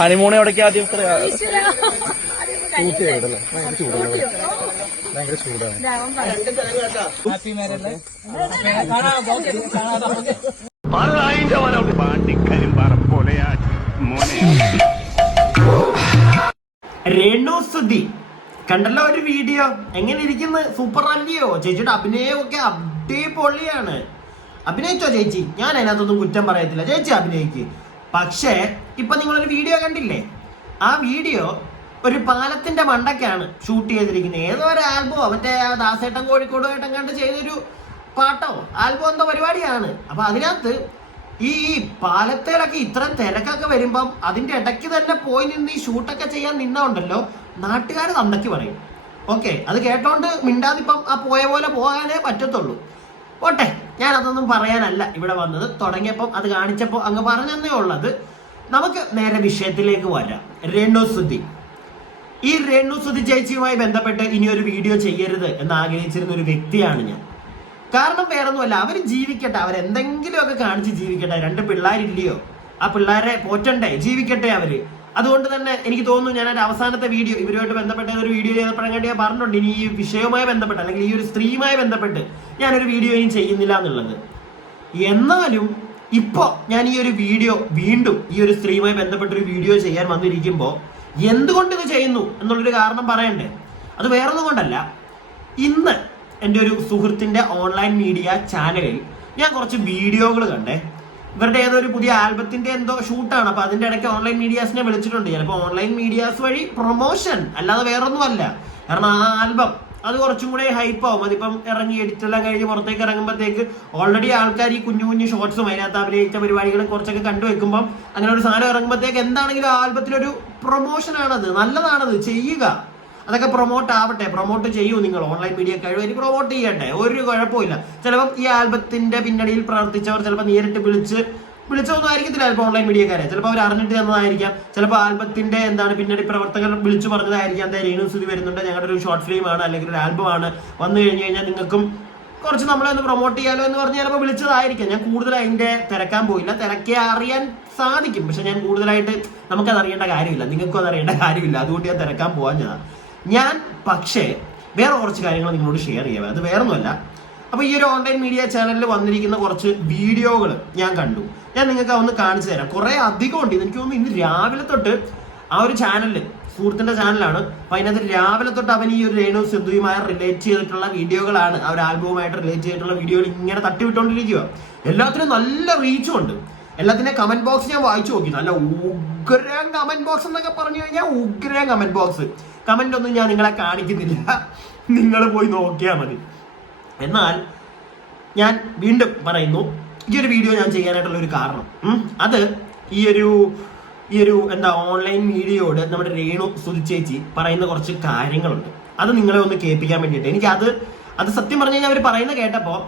Honeymoon എവിടേക്ക് ആദ്യം ഭയങ്കര ചൂടാണ്. രേണു സുധി കണ്ടല്ലോ ഒരു വീഡിയോ. എങ്ങനെ ഇരിക്കുന്നു? സൂപ്പർ അല്ലയോ? ചേച്ചിയുടെ അഭിനയമൊക്കെ അടിപൊളിയാണ്. അഭിനയിച്ചോ ചേച്ചി? ഞാൻ അതിനകത്തൊന്നും കുറ്റം പറയത്തില്ല, ചേച്ചി അഭിനയിക്ക്. പക്ഷേ ഇപ്പൊ നിങ്ങളൊരു വീഡിയോ കണ്ടില്ലേ? ആ വീഡിയോ ഒരു പാലത്തിന്റെ മണ്ടയ്ക്കാണ് ഷൂട്ട് ചെയ്തിരിക്കുന്നത്. ഏതോ ഒരു ആൽബമോ മറ്റേ ദാസേട്ടൻ കോഴിക്കോടുമായിട്ടും കണ്ട് ചെയ്തൊരു പാട്ടോ ആൽബം എന്തോ പരിപാടിയാണ്. അപ്പൊ അതിനകത്ത് ഈ പാലത്തേലൊക്കെ ഇത്രയും തിരക്കൊക്കെ വരുമ്പം അതിന്റെ ഇടയ്ക്ക് തന്നെ പോയി നിന്ന് ഈ ഷൂട്ടൊക്കെ ചെയ്യാൻ നിന്നുണ്ടല്ലോ, നാട്ടുകാർ തന്തയ്ക്ക് പറയും. ഓക്കെ, അത് കേട്ടോണ്ട് മിണ്ടാതിപ്പം ആ പോയ പോലെ പോകാനേ പറ്റത്തുള്ളൂ. ഓട്ടെ, ഞാൻ അതൊന്നും പറയാനല്ല ഇവിടെ വന്നത്. തുടങ്ങിയപ്പം അത് കാണിച്ചപ്പോൾ അങ്ങ് പറഞ്ഞതേ ഉള്ളത്. നമുക്ക് നേരെ വിഷയത്തിലേക്ക് വരാം. രേണു സുധി. ഈ രേണു സുധി ചേച്ചിയുമായി ബന്ധപ്പെട്ട് ഇനി ഒരു വീഡിയോ ചെയ്യരുത് എന്ന് ആഗ്രഹിച്ചിരുന്ന ഒരു വ്യക്തിയാണ് ഞാൻ. കാരണം വേറൊന്നുമല്ല, അവർ ജീവിക്കട്ടെ, അവരെന്തെങ്കിലുമൊക്കെ കാണിച്ച് ജീവിക്കട്ടെ. 2 പിള്ളേരില്ലയോ? ആ പിള്ളേരെ പോറ്റണ്ടേ? ജീവിക്കട്ടെ അവര്. അതുകൊണ്ട് തന്നെ എനിക്ക് തോന്നുന്നു, ഞാൻ ഒരു അവസാനത്തെ വീഡിയോ ഇവരുമായിട്ട് ബന്ധപ്പെട്ട ഒരു വീഡിയോ ചെയ്തപ്പോഴെങ്കിൽ ഞാൻ പറഞ്ഞിട്ടുണ്ട്, ഇനി ഈ വിഷയവുമായി ബന്ധപ്പെട്ട് അല്ലെങ്കിൽ ഈ ഒരു സ്ത്രീയുമായി ബന്ധപ്പെട്ട് ഞാനൊരു വീഡിയോ ഇനി ചെയ്യുന്നില്ല എന്നുള്ളത്. എന്നാലും ഇപ്പോ ഞാൻ ഈ ഒരു വീഡിയോ വീണ്ടും ഈ ഒരു സ്ത്രീയുമായി ബന്ധപ്പെട്ടൊരു വീഡിയോ ചെയ്യാൻ വന്നിരിക്കുമ്പോൾ എന്തുകൊണ്ട് ഇത് ചെയ്യുന്നു എന്നുള്ളൊരു കാരണം പറയണ്ടേ. അത് വേറൊന്നും കൊണ്ടല്ല, ഇന്ന് എൻ്റെ ഒരു സുഹൃത്തിന്റെ ഓൺലൈൻ മീഡിയ ചാനലിൽ ഞാൻ കുറച്ച് വീഡിയോകൾ കണ്ടേ. ഇവരുടെ ഏതൊരു പുതിയ ആൽബത്തിന്റെ എന്തോ ഷൂട്ടാണ്. അപ്പൊ അതിന്റെ ഇടയ്ക്ക് ഓൺലൈൻ മീഡിയാസിനെ വിളിച്ചിട്ടുണ്ട്. ചിലപ്പോൾ ഓൺലൈൻ മീഡിയാസ് വഴി പ്രൊമോഷൻ, അല്ലാതെ വേറൊന്നും അല്ല. കാരണം ആ ആൽബം അത് കുറച്ചും കൂടെ ഹൈപ്പ് ആവും. അതിപ്പം ഇറങ്ങി എഡിറ്റെല്ലാം കഴിഞ്ഞ് പുറത്തേക്ക് ഇറങ്ങുമ്പോഴത്തേക്ക് ഓൾറെഡി ആൾക്കാർ ഈ കുഞ്ഞു കുഞ്ഞു ഷോർട്സും അതിനകത്ത് അഭിനയിച്ച പരിപാടികളും കുറച്ചൊക്കെ കണ്ടുവെക്കുമ്പം അങ്ങനെ ഒരു സാധനം ഇറങ്ങുമ്പോഴത്തേക്ക് എന്താണെങ്കിലും ആൽബത്തിലൊരു പ്രൊമോഷനാണത്, നല്ലതാണത്, ചെയ്യുക. അതൊക്കെ പ്രൊമോട്ട് ആവട്ടെ, പ്രൊമോട്ട് ചെയ്യൂ. നിങ്ങൾ ഓൺലൈൻ മീഡിയ കഴിവ് പ്രൊമോട്ട് ചെയ്യട്ടെ, ഒരു കുഴപ്പമില്ല. ചിലപ്പം ഈ ആൽബത്തിന്റെ പിന്നണിയിൽ പ്രവർത്തിച്ചവർ ചിലപ്പോൾ നേരിട്ട് വിളിച്ചൊന്നും ആയിരിക്കത്തില്ല ചിലപ്പോൾ ഓൺലൈൻ മീഡിയക്കാരെ. ചിലപ്പോൾ അവർ അറിഞ്ഞിട്ട് തന്നതായിരിക്കാം. ചിലപ്പോൾ ആൽബത്തിന്റെ പിന്നണി പ്രവർത്തകർ വിളിച്ചു പറഞ്ഞതായിരിക്കാം. എന്താ രേണു സുധി വരുന്നുണ്ട്, ഞങ്ങളുടെ ഒരു ഷോർട്ട് ഫിലിമാണ് അല്ലെങ്കിൽ ഒരു ആൽബമാണ്, വന്നു കഴിഞ്ഞു കഴിഞ്ഞാൽ നിങ്ങൾക്കും കുറച്ച് നമ്മളെ ഒന്ന് പ്രൊമോട്ട് ചെയ്യാലോ എന്ന് പറഞ്ഞ് ചിലപ്പോൾ വിളിച്ചതായിരിക്കാം. ഞാൻ കൂടുതൽ അതിന്റെ തിരക്കാൻ പോയില്ല. തിരക്കെ അറിയാൻ സാധിക്കും, പക്ഷെ ഞാൻ കൂടുതലായിട്ട് നമുക്കത് അറിയേണ്ട കാര്യമില്ല, നിങ്ങൾക്കും അത് അറിയേണ്ട കാര്യമില്ല. അതുകൊണ്ട് ഞാൻ തിരക്കാൻ പോകാൻ ഞാൻ പക്ഷേ വേറെ കുറച്ച് കാര്യങ്ങൾ നിങ്ങളോട് ഷെയർ ചെയ്യാം. അത് വേറൊന്നുമല്ല. അപ്പൊ ഈ ഒരു ഓൺലൈൻ മീഡിയ ചാനലിൽ വന്നിരിക്കുന്ന കുറച്ച് വീഡിയോകൾ ഞാൻ കണ്ടു. ഞാൻ നിങ്ങൾക്ക് ഒന്ന് കാണിച്ചു തരാം. കുറെ അധികം ഉണ്ട്. എനിക്ക് തോന്നുന്നു ഇന്ന് രാവിലെ തൊട്ട് ആ ഒരു ചാനലിൽ, സുഹൃത്തിന്റെ ചാനലാണ്, അപ്പൊ അതിനകത്ത് രാവിലെ തൊട്ട് അവൻ ഈ ഒരു രേണു സുധിയുമായി റിലേറ്റ് ചെയ്തിട്ടുള്ള വീഡിയോകളാണ്, ആ ഒരു ആൽബവുമായിട്ട് റിലേറ്റ് ചെയ്തിട്ടുള്ള വീഡിയോകൾ ഇങ്ങനെ തട്ടിവിട്ടോണ്ടിരിക്കുക. എല്ലാത്തിനും നല്ല റീച്ചും ഉണ്ട്. എല്ലാത്തിന്റെ കമന്റ് ബോക്സ് ഞാൻ വായിച്ചു നോക്കി. നല്ല ഉഗ്രം കമന്റ് ബോക്സ് എന്നൊക്കെ പറഞ്ഞു കഴിഞ്ഞാൽ ഉഗ്രം കമന്റ് ബോക്സ്. കമന്റ് ഒന്നും ഞാൻ നിങ്ങളെ കാണിക്കുന്നില്ല, നിങ്ങൾ പോയി നോക്കിയാൽ മതി. എന്നാൽ ഞാൻ വീണ്ടും പറയുന്നു, ഈ ഒരു വീഡിയോ ഞാൻ ചെയ്യാനായിട്ടുള്ള ഒരു കാരണം, അത് ഈ ഒരു ഓൺലൈൻ മീഡിയയോട് നമ്മുടെ രേണു സുധി ചേച്ചി പറയുന്ന കുറച്ച് കാര്യങ്ങളുണ്ട്. അത് നിങ്ങളെ ഒന്ന് കേൾപ്പിക്കാൻ വേണ്ടിയിട്ട്. എനിക്ക് അത് സത്യം പറഞ്ഞു കഴിഞ്ഞാൽ അവർ പറയുന്ന കേട്ടപ്പോൾ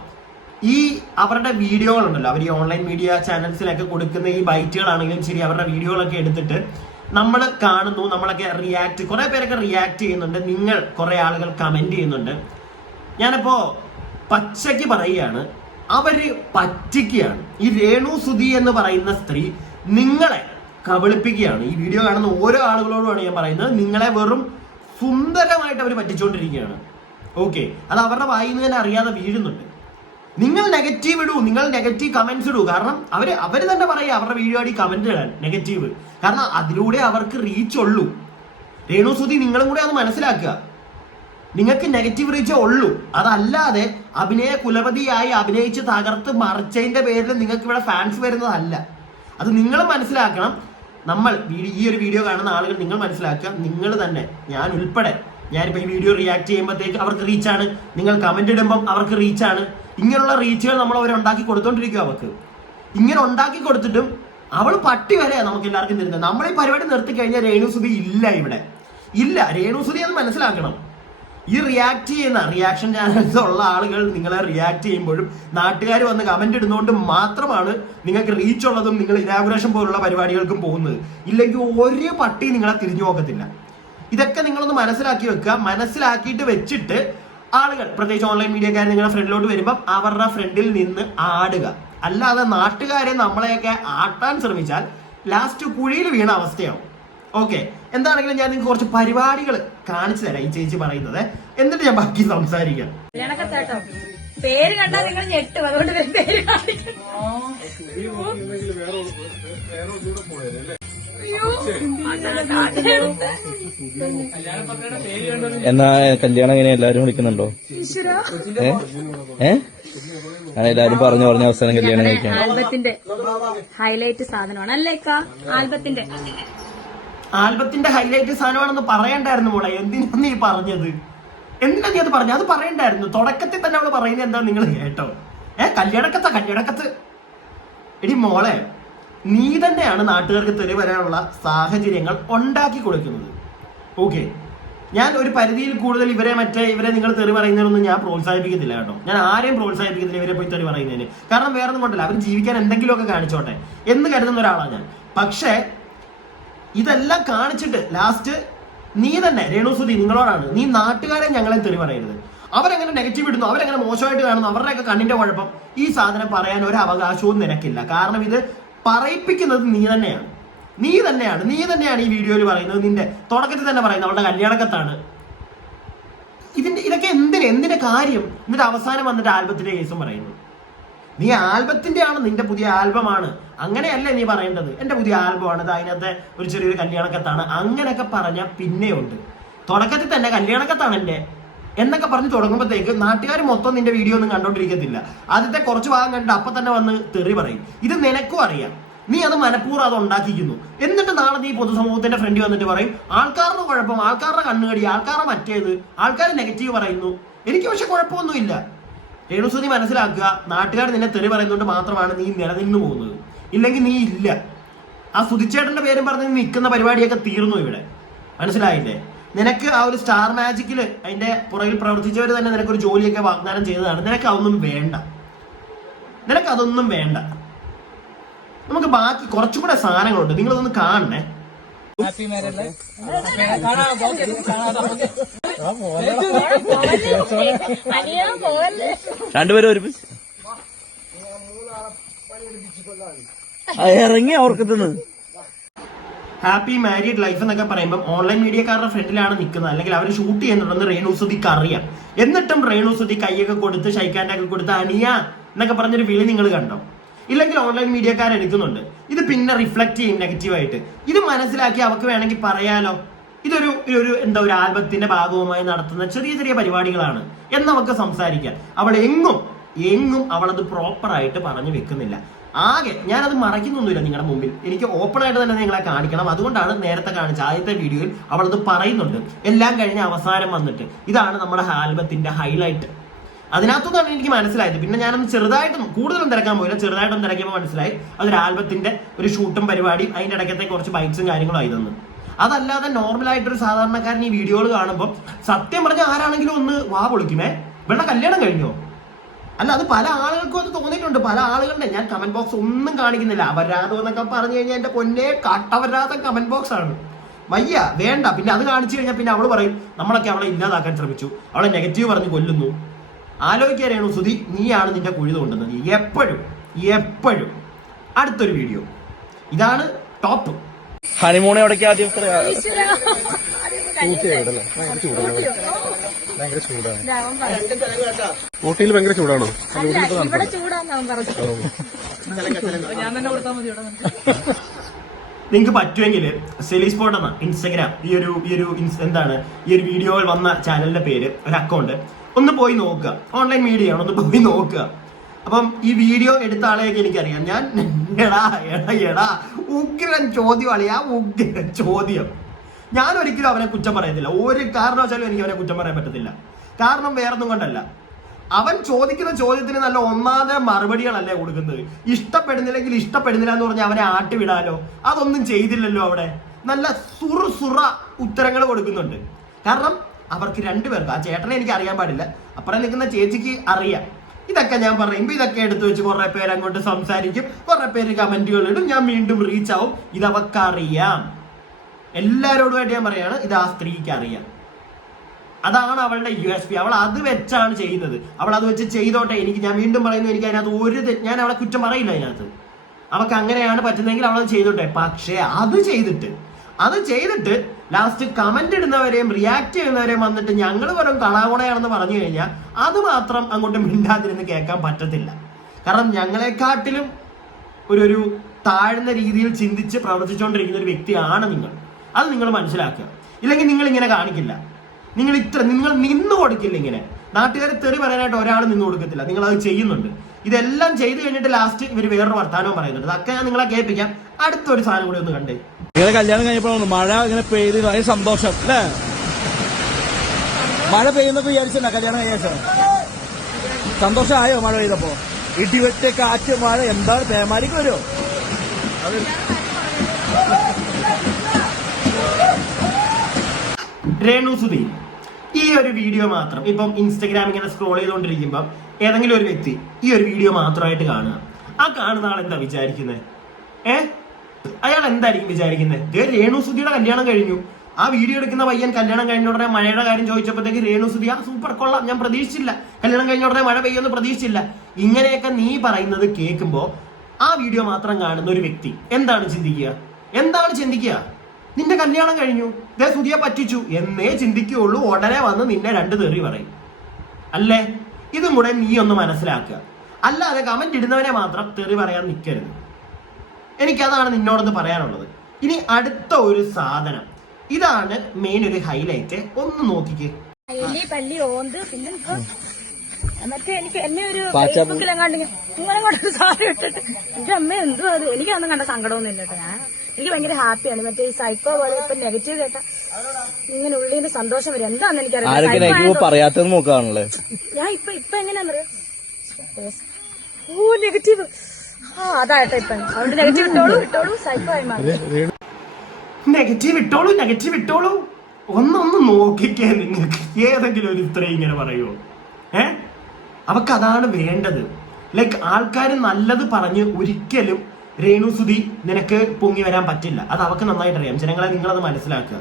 ഈ അവരുടെ വീഡിയോകളുണ്ടല്ലോ, അവർ ഈ ഓൺലൈൻ മീഡിയ ചാനൽസിലൊക്കെ കൊടുക്കുന്ന ഈ ബൈറ്റുകളാണെങ്കിലും ശരി, അവരുടെ വീഡിയോകളൊക്കെ എടുത്തിട്ട് നമ്മൾ കാണുന്നു, നമ്മളൊക്കെ കുറെ പേരൊക്കെ റിയാക്ട് ചെയ്യുന്നുണ്ട്, നിങ്ങൾ കുറെ ആളുകൾ കമന്റ് ചെയ്യുന്നുണ്ട്. ഞാനിപ്പോ പച്ചയ്ക്ക് പറയുകയാണ്, അവര് പറ്റിക്കുകയാണ്. ഈ രേണു സുധി എന്ന് പറയുന്ന സ്ത്രീ നിങ്ങളെ കബളിപ്പിക്കുകയാണ്. ഈ വീഡിയോ കാണുന്ന ഓരോ ആളുകളോടുമാണ് ഞാൻ പറയുന്നത്, നിങ്ങളെ വെറും സുന്ദരമായിട്ട് അവർ പറ്റിച്ചുകൊണ്ടിരിക്കുകയാണ്. ഓക്കെ, അത് അവരുടെ വായിൽ നിന്ന് തന്നെ അറിയാതെ വീഴുന്നുണ്ട്. നിങ്ങൾ നെഗറ്റീവ് ഇടൂ, നിങ്ങൾ നെഗറ്റീവ് കമന്റ്സ് ഇടൂ. കാരണം അവര് തന്നെ പറയുക അവരുടെ വീഡിയോ ആടി കമന്റ് ഇടാൻ നെഗറ്റീവ്. കാരണം അതിലൂടെ അവർക്ക് റീച്ച് ഉള്ളൂ. രേണു സുധി നിങ്ങളും കൂടെ അത് മനസ്സിലാക്കുക. നിങ്ങൾക്ക് നെഗറ്റീവ് റീച്ചേ ഉള്ളൂ. അതല്ലാതെ അഭിനയ കുലപതിയായി അഭിനയിച്ച് തകർത്ത് മറിച്ചതിന്റെ പേരിൽ നിങ്ങൾക്ക് ഇവിടെ ഫാൻസ് വരുന്നതല്ല. അത് നിങ്ങൾ മനസ്സിലാക്കണം. ഈ ഒരു വീഡിയോ കാണുന്ന ആളുകൾ നിങ്ങൾ മനസ്സിലാക്കുക. നിങ്ങൾ തന്നെ, ഞാൻ ഉൾപ്പെടെ, ഞാനിപ്പോൾ ഈ വീഡിയോ റിയാക്ട് ചെയ്യുമ്പോഴത്തേക്ക് അവർക്ക് റീച്ചാണ്, നിങ്ങൾ കമന്റ് ഇടുമ്പം അവർക്ക് റീച്ചാണ്. ഇങ്ങനെയുള്ള റീച്ചുകൾ നമ്മൾ അവരുണ്ടാക്കി കൊടുത്തോണ്ടിരിക്കും. അവർക്ക് ഇങ്ങനെ ഉണ്ടാക്കി കൊടുത്തിട്ടും അവൾ പട്ടി വരെ നമുക്ക് എല്ലാവർക്കും തരുന്നത്. നമ്മൾ ഈ പരിപാടി നിർത്തി കഴിഞ്ഞാൽ രേണു സുധി ഇല്ല, ഇവിടെ ഇല്ല. രേണു സുധി അത് മനസ്സിലാക്കണം. ഈ റിയാക്ഷൻ ചാനൽസ് ഉള്ള ആളുകൾ നിങ്ങളെ റിയാക്ട് ചെയ്യുമ്പോഴും നാട്ടുകാർ വന്ന് കമന്റ് ഇടുന്നതുകൊണ്ട് മാത്രമാണ് നിങ്ങൾക്ക് റീച്ച് ഉള്ളതും നിങ്ങൾ ഇനാഗുറേഷൻ പോലുള്ള പരിപാടികൾക്കും പോകുന്നത്. ഇല്ലെങ്കിൽ ഒരു പട്ടി നിങ്ങളെ തിരിഞ്ഞു നോക്കത്തില്ല. ഇതൊക്കെ നിങ്ങളൊന്ന് മനസ്സിലാക്കി വെക്കുക. മനസ്സിലാക്കിയിട്ട് വെച്ചിട്ട് ആളുകൾ, പ്രത്യേകിച്ച് ഓൺലൈൻ മീഡിയക്കാർ നിങ്ങളുടെ ഫ്രണ്ടിലോട്ട് വരുമ്പോൾ അവരുടെ ഫ്രണ്ടിൽ നിന്ന് ആടുക. അല്ലാതെ നാട്ടുകാരെ നമ്മളെയൊക്കെ ആട്ടാൻ ശ്രമിച്ചാൽ ലാസ്റ്റ് കുഴിയിൽ വീണ അവസ്ഥയാവും. ഓക്കെ, എന്താണെങ്കിലും ഞാൻ നിങ്ങൾക്ക് കുറച്ച് പരിപാടികൾ കാണിച്ചു തരാം ഈ ചേച്ചി പറയുന്നത്, എന്നിട്ട് ഞാൻ ബാക്കി സംസാരിക്കാം. പേര് കണ്ടാൽ നിങ്ങൾ ഞെട്ടും, അതുകൊണ്ട് പേര് എന്നാ കല്യാണം എങ്ങനെ എല്ലാരും വിളിക്കുന്നുണ്ടോ? ഞാൻ എല്ലാരും പറഞ്ഞു അവസാനം കല്യാണം കഴിക്കാൻ. ആൽബത്തിന്റെ ഹൈലൈറ്റ് സാധനമാണ് അല്ലേ ആൽബത്തിന്റെ ഹൈലൈറ്റ് സാധനമാണെന്ന് പറയണ്ടായിരുന്നു മോളെ. എന്തിനാ നീ പറഞ്ഞത്? എന്തിനാ നീ അത് പറഞ്ഞു? അത് പറയണ്ടായിരുന്നു. തുടക്കത്തിൽ തന്നെ അവള് പറയുന്നത് എന്താ നിങ്ങൾ കേട്ടോ? കല്യാണക്കത്ത് എടി മോളെ, നീ തന്നെയാണ് നാട്ടുകാർക്ക് തെറി വരാനുള്ള സാഹചര്യങ്ങൾ ഉണ്ടാക്കി കൊടുക്കുന്നത്. ഓക്കെ, ഞാൻ ഒരു പരിധിയിൽ കൂടുതൽ ഇവരെ നിങ്ങൾ തെറി പറയുന്നതിനൊന്നും ഞാൻ പ്രോത്സാഹിപ്പിക്കത്തില്ല കേട്ടോ. ഞാൻ ആരെയും പ്രോത്സാഹിപ്പിക്കത്തില്ല ഇവരെ പോയി തെറി പറയുന്നതിന്. കാരണം വേറെ ഒന്നും കൊണ്ടല്ല, അവർ ജീവിക്കാൻ എന്തെങ്കിലുമൊക്കെ കാണിച്ചോട്ടെ എന്ന് കരുതുന്ന ഒരാളാണ് ഞാൻ. പക്ഷേ ഇതെല്ലാം കാണിച്ചിട്ട് ലാസ്റ്റ് നീ തന്നെ രേണുസുതി, നിങ്ങളോടാണ്, നീ നാട്ടുകാരെ ഞങ്ങളെ തെറി പറയരുത്. അവരെങ്ങനെ നെഗറ്റീവ് ഇടുന്നു, അവരെങ്ങനെ മോശമായിട്ട് കാണുന്നു, അവരുടെയൊക്കെ കണ്ണിന്റെ കുഴപ്പം, ഈ സാധനം പറയാൻ ഒരു അവകാശവും നിനക്കില്ല. കാരണം ഇത് പറയിപ്പിക്കുന്നത് നീ തന്നെയാണ് ഈ വീഡിയോയിൽ പറയുന്നത്. നിന്റെ തുടക്കത്തിൽ തന്നെ പറയുന്നത് അവളുടെ കല്യാണക്കത്താണ്. ഇതൊക്കെ എന്തിന്റെ കാര്യം? എന്നിട്ട് അവസാനം വന്നിട്ട് ആൽബത്തിന്റെ കേസും പറയുന്നു. നീ ആൽബത്തിന്റെ ആണ്, നിന്റെ പുതിയ ആൽബമാണ്, അങ്ങനെയല്ലേ നീ പറയേണ്ടത്. എന്റെ പുതിയ ആൽബമാണ്, അതിനകത്തെ ഒരു ചെറിയൊരു കല്യാണക്കത്താണ്, അങ്ങനെയൊക്കെ പറഞ്ഞാൽ പിന്നെയുണ്ട്. തുടക്കത്തിൽ തന്നെ കല്യാണക്കത്താണ് എന്റെ എന്നൊക്കെ പറഞ്ഞ് തുടങ്ങുമ്പോഴത്തേക്ക് നാട്ടുകാർ മൊത്തം നിന്റെ വീഡിയോ ഒന്നും കണ്ടോണ്ടിരിക്കത്തില്ല. ആദ്യത്തെ കുറച്ച് ഭാഗം കണ്ടിട്ട് അപ്പൊ തന്നെ വന്ന് തെറി പറയും. ഇത് നിനക്കും അറിയാം, നീ അത് മനഃപൂർവ്വം അത് ഉണ്ടാക്കിക്കുന്നു. എന്നിട്ട് നാളെ നീ പൊതുസമൂഹത്തിന്റെ ഫ്രണ്ടിൽ വന്നിട്ട് പറയും ആൾക്കാരുടെ കുഴപ്പം, ആൾക്കാരുടെ കണ്ണുകടി, ആൾക്കാരുടെ മറ്റേത്, ആൾക്കാർ നെഗറ്റീവ് പറയുന്നു. എനിക്ക് പക്ഷെ കുഴപ്പമൊന്നുമില്ല. രേണുസുതി മനസ്സിലാക്കുക, നാട്ടുകാർ നിന്നെ തെറി പറയുന്നതുകൊണ്ട് മാത്രമാണ് നീ നിലനിന്നു പോകുന്നത്. ഇല്ലെങ്കിൽ നീ ഇല്ല. ആ സുധിച്ചേട്ടന്റെ പേരും പറഞ്ഞ് നിൽക്കുന്ന പരിപാടിയൊക്കെ തീർന്നു ഇവിടെ. മനസ്സിലായില്ലേ? നിനക്ക് ആ ഒരു സ്റ്റാർ മാജിക്കിൽ അതിന്റെ പുറകിൽ പ്രവർത്തിച്ചവർ തന്നെ നിനക്കൊരു ജോലിയൊക്കെ വാഗ്ദാനം ചെയ്തതാണ്. നിനക്കതൊന്നും വേണ്ട. നമുക്ക് ബാക്കി കുറച്ചുകൂടെ സാധനങ്ങളുണ്ട്, നിങ്ങളതൊന്ന് കാണണേ. രണ്ടുപേരും ഒരുമിച്ച് ഇറങ്ങി അവർക്ക് ഹാപ്പി മാരീഡ് ലൈഫ് എന്നൊക്കെ പറയുമ്പോൾ ഓൺലൈൻ മീഡിയക്കാരുടെ ഫ്രണ്ടിലാണ് നിൽക്കുന്നത്, അല്ലെങ്കിൽ അവർ ഷൂട്ട് ചെയ്യുന്നുണ്ടെന്ന് രേണുസുതിക്ക് അറിയാം. എന്നിട്ടും രേണുസുതി കൈയൊക്കെ കൊടുത്ത് ഷൈക്കാൻഡൊക്കെ കൊടുത്ത് അനിയ എന്നൊക്കെ പറഞ്ഞൊരു വിളി നിങ്ങൾ കണ്ടോ? ഇല്ലെങ്കിൽ ഓൺലൈൻ മീഡിയക്കാർ എടുക്കുന്നുണ്ട്. ഇത് പിന്നെ റിഫ്ലക്ട് ചെയ്യും നെഗറ്റീവായിട്ട്. ഇത് മനസ്സിലാക്കി അവർക്ക് വേണമെങ്കിൽ പറയാലോ, ഇതൊരു ഒരു ആൽബത്തിന്റെ ഭാഗവുമായി നടത്തുന്ന ചെറിയ പരിപാടികളാണ് എന്ന് നമുക്ക് സംസാരിക്കാം. അവൾ എങ്ങും അവളത് പ്രോപ്പറായിട്ട് പറഞ്ഞു വെക്കുന്നില്ല. ആകെ ഞാനത് മറയ്ക്കുന്നൊന്നുമില്ല നിങ്ങളുടെ മുമ്പിൽ, എനിക്ക് ഓപ്പൺ ആയിട്ട് തന്നെ നിങ്ങളെ കാണിക്കണം. അതുകൊണ്ടാണ് നേരത്തെ കാണിച്ച ആദ്യത്തെ വീഡിയോയിൽ അവളത് പറയുന്നുണ്ട്. എല്ലാം കഴിഞ്ഞ് അവസാനം വന്നിട്ട് ഇതാണ് നമ്മുടെ ആൽബത്തിന്റെ ഹൈലൈറ്റ്. അതിനകത്തുനിന്നാണ് എനിക്ക് മനസ്സിലായത്. പിന്നെ ഞാനൊന്ന് കൂടുതലൊന്നും തിരക്കാൻ പോയില്ല, ചെറുതായിട്ടൊന്നും തിരക്കിയപ്പോൾ മനസ്സിലായി അതൊരു ആൽബത്തിന്റെ ഒരു ഷൂട്ടും പരിപാടിയും അതിന്റെ ഇടയ്ക്കത്തെ കുറച്ച് ബൈക്സും കാര്യങ്ങളും ആയിരുന്നു. അതല്ലാതെ നോർമലായിട്ടൊരു സാധാരണക്കാരൻ ഈ വീഡിയോകൾ കാണുമ്പോൾ സത്യം പറഞ്ഞാൽ ആരാണെങ്കിലും ഒന്ന് വാ പൊളിക്കുമേ, ഇവളുടെ കല്യാണം കഴിഞ്ഞോ? അല്ല, അത് പല ആളുകൾക്കും അത് തോന്നിയിട്ടുണ്ട്. പല ആളുകളുടെ ഞാൻ കമന്റ് ബോക്സ് ഒന്നും കാണിക്കുന്നില്ല. അപരാധം എന്നൊക്കെ പറഞ്ഞു കഴിഞ്ഞാൽ എന്റെ പൊന്നെ കട്ടവരാധം കമന്റ് ബോക്സ് ആണ്. വയ്യ, വേണ്ട. പിന്നെ അത് കാണിച്ചു കഴിഞ്ഞാൽ പിന്നെ അവള് പറയും നമ്മളൊക്കെ അവളെ ഇല്ലാതാക്കാൻ ശ്രമിച്ചു, അവളെ നെഗറ്റീവ് പറഞ്ഞ് കൊല്ലുന്നു. ആലോചിക്കുക രേണുസുതി, നീയാണ് നിന്റെ കുഴി തോണ്ടുന്നത് എപ്പോഴും. അടുത്തൊരു വീഡിയോ, ഇതാണ് ടോപ്പ്. ഹണിമൂൺ എവിടേക്ക് ആദ്യം? ഊട്ടിയിൽ ഭയങ്കര ചൂടാണോ? നിങ്ങൾക്ക് പറ്റുമെങ്കിൽ സെലി സ്പോട്ട് എന്ന ഇൻസ്റ്റഗ്രാം ഈ ഒരു വീഡിയോയിൽ വന്ന ചാനലിന്റെ പേര്, ഒരു അക്കൗണ്ട് ഒന്ന് പോയി നോക്കുക. ഓൺലൈൻ മീഡിയ ആണ്, ഒന്ന് പോയി നോക്കുക. അപ്പം ഈ വീഡിയോ എടുത്ത ആളെയൊക്കെ എനിക്കറിയാം. ഞാൻ എടാ ഉഗ്രൻ ചോദ്യം അളിയാ, ഉഗ്രൻ ചോദ്യം. ഞാൻ ഒരിക്കലും അവനെ കുറ്റം പറയത്തില്ല, ഒരു കാരണവശാലും എനിക്ക് അവനെ കുറ്റം പറയാൻ പറ്റത്തില്ല. കാരണം വേറൊന്നും കൊണ്ടല്ല, അവൻ ചോദിക്കുന്ന ചോദ്യത്തിന് നല്ല ഒന്നാമത്തെ മറുപടികളല്ലേ കൊടുക്കുന്നത്. ഇഷ്ടപ്പെടുന്നില്ലെങ്കിൽ ഇഷ്ടപ്പെടുന്നില്ല എന്ന് പറഞ്ഞാൽ അവനെ ആട്ടിവിടാലോ, അതൊന്നും ചെയ്തില്ലല്ലോ. അവിടെ നല്ല സുറ ഉത്തരങ്ങൾ കൊടുക്കുന്നുണ്ട്. കാരണം അവർക്ക് രണ്ടുപേർക്ക്, ആ ചേട്ടനെ എനിക്ക് അറിയാൻ പാടില്ല, അപ്പുറം നിൽക്കുന്ന ചേച്ചിക്ക് അറിയാം. ഇതൊക്കെ ഞാൻ പറയുമ്പോൾ ഇതൊക്കെ എടുത്തു വെച്ച് കുറെ പേര് അങ്ങോട്ട് സംസാരിക്കും, കുറെ പേര് കമന്റുകൾ ഇടും, ഞാൻ വീണ്ടും റീച്ച് ആവും. ഇതവക്കറിയാം, എല്ലാവരോടുമായിട്ട് ഞാൻ പറയാണ്, ഇത് ആ സ്ത്രീക്ക് അറിയാം. അതാണ് അവളുടെ USP. അവൾ അത് വെച്ചാണ് ചെയ്യുന്നത്. അവൾ അത് വെച്ച് ചെയ്തോട്ടെ. ഞാൻ വീണ്ടും പറയുന്നു, എനിക്ക് അതിനകത്ത് ഞാൻ അവളെ കുറ്റം പറയില്ല. അതിനകത്ത് അവൾക്ക് അങ്ങനെയാണ് പറ്റുന്നതെങ്കിൽ അവളത് ചെയ്തോട്ടെ. പക്ഷേ അത് ചെയ്തിട്ട് അത് ചെയ്തിട്ട് ലാസ്റ്റ് കമന്റ് ഇടുന്നവരെയും റിയാക്ട് ചെയ്യുന്നവരെയും വന്നിട്ട് ഞങ്ങൾ വെറും കളാകുണയാണെന്ന് പറഞ്ഞു കഴിഞ്ഞാൽ അത് മാത്രം അങ്ങോട്ട് മിണ്ടാതിരുന്ന് കേൾക്കാൻ പറ്റത്തില്ല. കാരണം ഞങ്ങളെക്കാട്ടിലും ഒരു താഴ്ന്ന രീതിയിൽ ചിന്തിച്ച് പ്രവർത്തിച്ചുകൊണ്ടിരിക്കുന്ന ഒരു വ്യക്തിയാണ് നിങ്ങൾ. അത് നിങ്ങൾ മനസ്സിലാക്കുക. ഇല്ലെങ്കിൽ നിങ്ങൾ ഇങ്ങനെ കാണിക്കില്ല. നിങ്ങൾ നിന്ന് കൊടുക്കില്ല. ഇങ്ങനെ നാട്ടുകാർ തെറി പറയാനായിട്ട് ഒരാൾ നിന്ന് കൊടുക്കത്തില്ല. നിങ്ങൾ അത് ചെയ്യുന്നുണ്ട്. ഇതെല്ലാം ചെയ്ത് കഴിഞ്ഞിട്ട് ലാസ്റ്റ് ഇവർ വേറൊരു വർത്താനവും പറയുന്നുണ്ട്. അതൊക്കെ ഞാൻ നിങ്ങളെ കേൾപ്പിക്കാം. അടുത്തൊരു സാധനം കൂടി ഒന്ന് കണ്ടേ. നിങ്ങളെ കല്യാണം കഴിഞ്ഞപ്പോൾ മഴ ഇങ്ങനെ പെയ്ത് ഭയങ്കര സന്തോഷം അല്ലേ? മഴ പെയ്യുന്നൊക്കെ വിചാരിച്ചില്ല കല്യാണം കഴിഞ്ഞ ശേഷം? സന്തോഷമായോ മഴ പെയ്തപ്പോ? ഇടിവെട്ട് കാറ്റ് മഴ എന്താണ് പേമാരിക്ക് വരുമോ? രേണുസുതി ഈ ഒരു വീഡിയോ മാത്രം ഇപ്പം ഇൻസ്റ്റഗ്രാം ഇങ്ങനെ സ്ക്രോൾ ചെയ്തുകൊണ്ടിരിക്കുമ്പോൾ ഏതെങ്കിലും ഒരു വ്യക്തി ഈ ഒരു വീഡിയോ മാത്രമായിട്ട് കാണുക. ആ കാണുന്ന ആൾ എന്താ വിചാരിക്കുന്നത്? അയാൾ എന്തായിരിക്കും വിചാരിക്കുന്നത്? രേണുസുതിയുടെ കല്യാണം കഴിഞ്ഞു. ആ വീഡിയോ എടുക്കുന്ന പയ്യൻ കല്യാണം കഴിഞ്ഞ ഉടനെ മഴയുടെ കാര്യം ചോദിച്ചപ്പോഴത്തേക്ക് രേണുസുതി സൂപ്പർ കൊള്ളാം, ഞാൻ പ്രതീക്ഷിച്ചില്ല, കല്യാണം കഴിഞ്ഞ ഉടനെ മഴ പെയ്യുമെന്ന് പ്രതീക്ഷിച്ചില്ല. ഇങ്ങനെയൊക്കെ നീ പറയുന്നത് കേൾക്കുമ്പോൾ ആ വീഡിയോ മാത്രം കാണുന്ന ഒരു വ്യക്തി എന്താണ് ചിന്തിക്കുക? നിന്റെ കല്യാണം കഴിഞ്ഞു, സുതിയെ പറ്റിച്ചു എന്നേ ചിന്തിക്കുകയുള്ളൂ. ഉടനെ വന്ന് നിന്നെ 2 തെറി പറയും അല്ലേ? ഇതും കൂടെ നീ ഒന്ന് മനസ്സിലാക്കുക. അല്ലാതെ കമന്റ് ഇടുന്നവനെ മാത്രം തെറി പറയാൻ നിൽക്കരുത്. എനിക്കതാണ് നിന്നോടൊന്ന് പറയാനുള്ളത്. ഇനി അടുത്ത ഒരു സാധനം, ഇതാണ് മെയിൻ ഒരു ഹൈലൈറ്റ്. ഒന്ന് നോക്കിക്കേ. പല്ലി ഓന്ത് പിന്നെ മറ്റേ എനിക്ക് എന്നെ ഒരു ഫേസ്ബുക്കിലെങ്ങാണ്ട് ഇങ്ങനെ കൊണ്ട് സാധനം ഇട്ടിട്ട് എന്റെ അമ്മ എന്തോ അത് എനിക്കതൊന്നും കണ്ട സങ്കടമൊന്നും ഇല്ല കേട്ടോ. എനിക്ക് ഭയങ്കര ഹാപ്പിയാണ്. മറ്റേ ഈ സൈക്കോ പോലെ ഇപ്പൊ നെഗറ്റീവ് കേട്ട ഇങ്ങനെ ഉള്ളിന് സന്തോഷം വരും. എന്താന്ന് എനിക്കറിയാം. പറയാത്തത് നോക്കാണല്ലേ ഞാൻ ഇപ്പൊ എങ്ങനെയാ നെഗറ്റീവ് അതായിട്ടോ ഇപ്പൊ അതുകൊണ്ട് നെഗറ്റീവ് ഇട്ടോളൂ സൈക്കോ ആയി മാറി. നെഗറ്റീവ് ഇട്ടോളൂ. ഒന്നൊന്ന് നോക്കിക്കേ. നിങ്ങൾക്ക് ഏതെങ്കിലും ഒരു ഇത്ര ഇങ്ങനെ പറയുമോ? അവക്ക് അതാണ് വേണ്ടത്. ലൈക്ക് ആൾക്കാർ നല്ലത് പറഞ്ഞ് ഒരിക്കലും രേണുസുതി നിനക്ക് പൊങ്ങി വരാൻ പറ്റില്ല. അത് അവക്ക് നന്നായിട്ട് അറിയാം. ജനങ്ങളെ നിങ്ങളത് മനസ്സിലാക്കുക.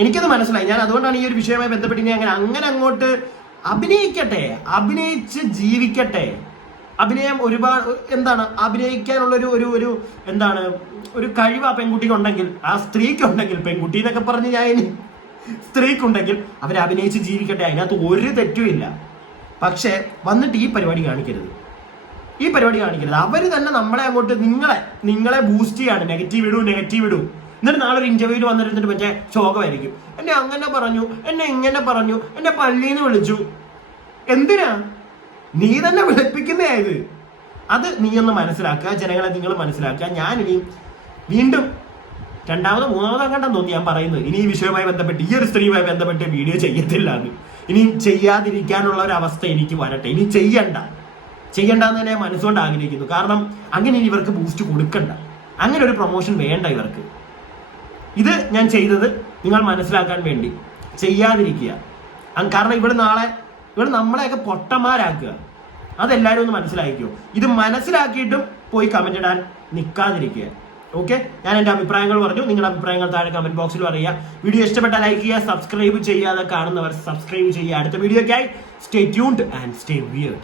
എനിക്കത് മനസ്സിലായി. ഞാൻ അതുകൊണ്ടാണ് ഈ ഒരു വിഷയവുമായി ബന്ധപ്പെട്ട് ഇനി അങ്ങനെ അങ്ങോട്ട് അഭിനയിച്ച് ജീവിക്കട്ടെ. അഭിനയം ഒരുപാട് അഭിനയിക്കാനുള്ള ഒരു കഴിവ് ആ പെൺകുട്ടിക്ക് ഉണ്ടെങ്കിൽ, ആ സ്ത്രീക്കുണ്ടെങ്കിൽ, പെൺകുട്ടി എന്നൊക്കെ പറഞ്ഞ് ഞാൻ ഇനി സ്ത്രീക്കുണ്ടെങ്കിൽ അവർ അഭിനയിച്ച് ജീവിക്കട്ടെ. അതിനകത്ത് ഒരു തെറ്റുമില്ല. പക്ഷെ വന്നിട്ട് ഈ പരിപാടി കാണിക്കരുത്. അവര് തന്നെ നമ്മളെ അങ്ങോട്ട് നിങ്ങളെ ബൂസ്റ്റ് ചെയ്യാണ്. നെഗറ്റീവ് ഇടൂ. എന്നിട്ട് നാളെ ഒരു ഇന്റർവ്യൂവിൽ വന്നിരുന്നിട്ട് മറ്റേ ശോകമായിരിക്കും. എന്നെ അങ്ങനെ പറഞ്ഞു, എന്നെ ഇങ്ങനെ പറഞ്ഞു, എന്നെ പള്ളിന്ന് വിളിച്ചു. എന്തിനാ? നീ തന്നെ വിളിപ്പിക്കുന്നതായത്. അത് നീ ഒന്ന് മനസ്സിലാക്കുക. ജനങ്ങളെ നിങ്ങൾ മനസ്സിലാക്കുക. ഞാൻ ഇനി വീണ്ടും 2ാമതോ 3ാമതോ കണ്ടെന്ന് തോന്നി ഞാൻ പറയുന്നത്. ഇനി ഈ വിഷയവുമായി ബന്ധപ്പെട്ട് ഈ ഒരു സ്ത്രീയുമായി ബന്ധപ്പെട്ട് വീഡിയോ ചെയ്യത്തില്ല. ഇനി ചെയ്യാതിരിക്കാനുള്ള ഒരു അവസ്ഥ എനിക്ക് വരട്ടെ. ഇനി ചെയ്യണ്ടെന്ന് തന്നെ മനസ്സുകൊണ്ട് ആഗ്രഹിക്കുന്നു. കാരണം അങ്ങനെ ഇനി ഇവർക്ക് ബൂസ്റ്റ് കൊടുക്കണ്ട. അങ്ങനെ ഒരു പ്രൊമോഷൻ വേണ്ട ഇവർക്ക്. ഇത് ഞാൻ ചെയ്തത് നിങ്ങൾ മനസ്സിലാക്കാൻ വേണ്ടി. ചെയ്യാതിരിക്കുക. കാരണം ഇവിടെ നമ്മളെയൊക്കെ പൊട്ടന്മാരാക്കുക. അതെല്ലാവരും ഒന്ന് മനസ്സിലാക്കിയോ. ഇത് മനസ്സിലാക്കിയിട്ടും പോയി കമന്റ് ഇടാൻ നിൽക്കാതിരിക്കുക. ഓക്കെ, ഞാൻ എൻ്റെ അഭിപ്രായങ്ങൾ പറഞ്ഞു. നിങ്ങളുടെ അഭിപ്രായങ്ങൾ താഴെ കമന്റ് ബോക്സിൽ പറയുക. വീഡിയോ ഇഷ്ടപ്പെട്ടാൽ ലൈക്ക് ചെയ്യുക, സബ്സ്ക്രൈബ് ചെയ്യാതെ കാണുന്നവർ സബ്സ്ക്രൈബ് ചെയ്യുക. അടുത്ത വീഡിയോയ്ക്കായി stay tuned and stay weird.